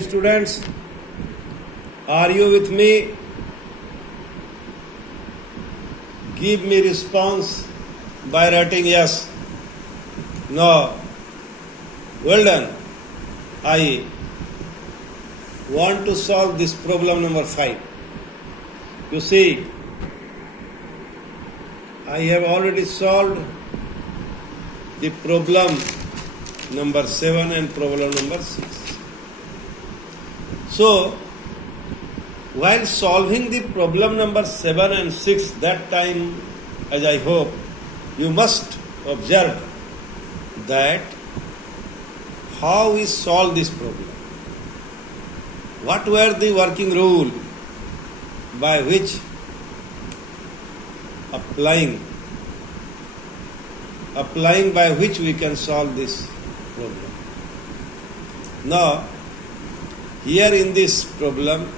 Students, are you with me? Give me response by writing yes. No. Well done. I want to solve this problem number 5. You see, I have already solved the problem number 7 and problem number 6. So, while solving the problem number 7 and 6, that time, as I hope, you must observe that how we solve this problem. What were the working rule by which applying by which we can solve this problem. Now, here in this problem,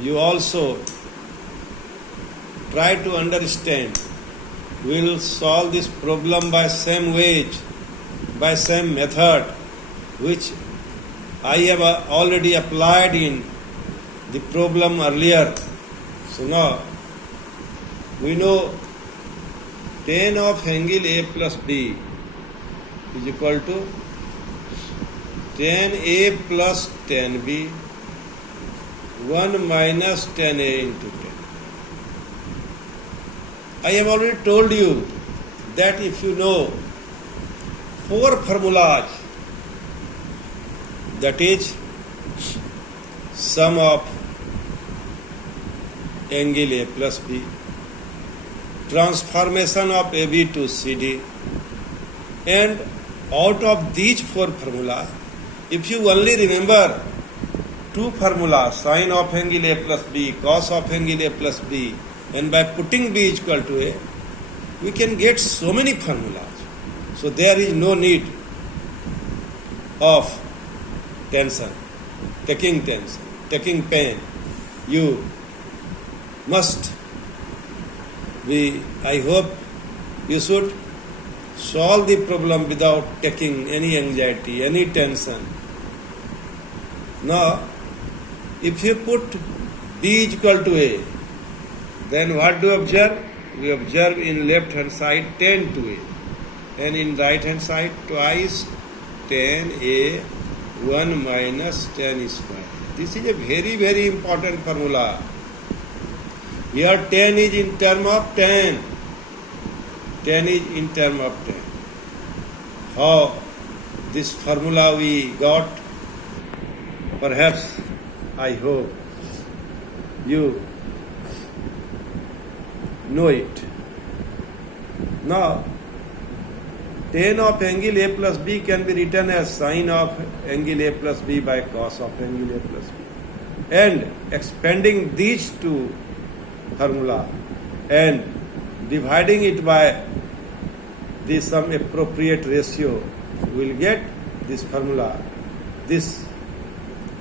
you also try to understand. We will solve this problem by same way, by same method, which I have already applied in the problem earlier. So now, we know tan of angle A plus B is equal to tan A plus tan B 1 minus tan A into tan. I have already told you that if you know 4 formulas, that is sum of angle A plus B, transformation of AB to CD, and out of these 4 formulas, if you only remember 2 formulas, sine of angle A plus B, cos of angle A plus B, and by putting B is equal to A, we can get so many formulas. So there is no need of taking pain. You must be, I hope you should solve the problem without taking any anxiety, any tension. Now, if you put B is equal to A, then what do we observe? We observe in left hand side tan to A, and in right hand side twice tan A 1 minus tan square. This is a very, very important formula. Here tan is in term of tan. Tan is in term of tan. How this formula we got? Perhaps, I hope, you know it. Now, tan of angle A plus B can be written as sine of angle A plus B by cos of angle A plus B. And expanding these 2 formula and dividing it by some appropriate ratio, we will get this formula. This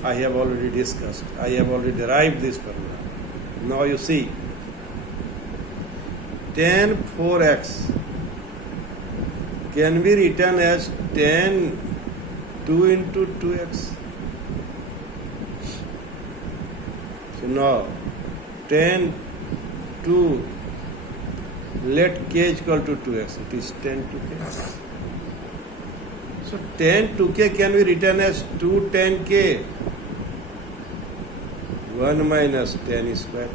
I have already discussed. I have already derived this formula. Now you see, tan 4x can be written as tan 2 into 2x. So now, tan 2, let k is equal to 2x. It is tan 2k. So tan 2k can be written as 2 tan k 1 minus tan square k.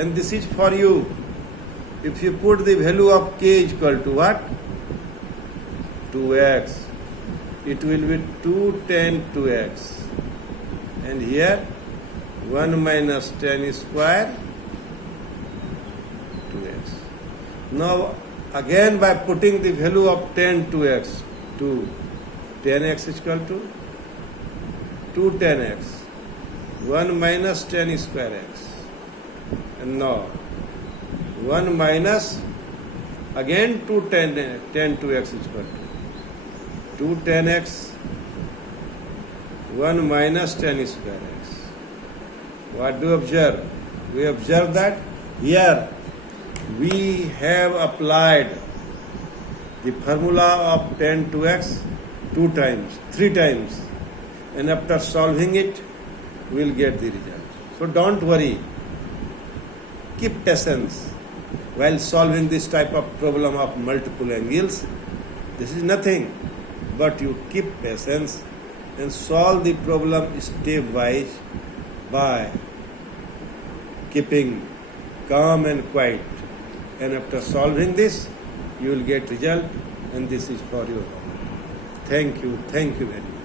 And this is for you. If you put the value of k is equal to what? 2x. It will be 2 tan 2x. And here 1 minus tan square 2x. Now again by putting the value of tan 2x to tan x is equal to 2 tan x 1 minus tan square x. And now 1 minus again 2 tan 2x is equal to 2 tan x 1 minus tan square x. What do we observe? We observe that here we have applied the formula of tan 2x 2 times, 3 times, and after solving it, we will get the result. So don't worry. Keep patience while solving this type of problem of multiple angles. This is nothing, but you keep patience and solve the problem stepwise by keeping calm and quiet. And after solving this, you will get result, and this is for your honor. Thank you very much.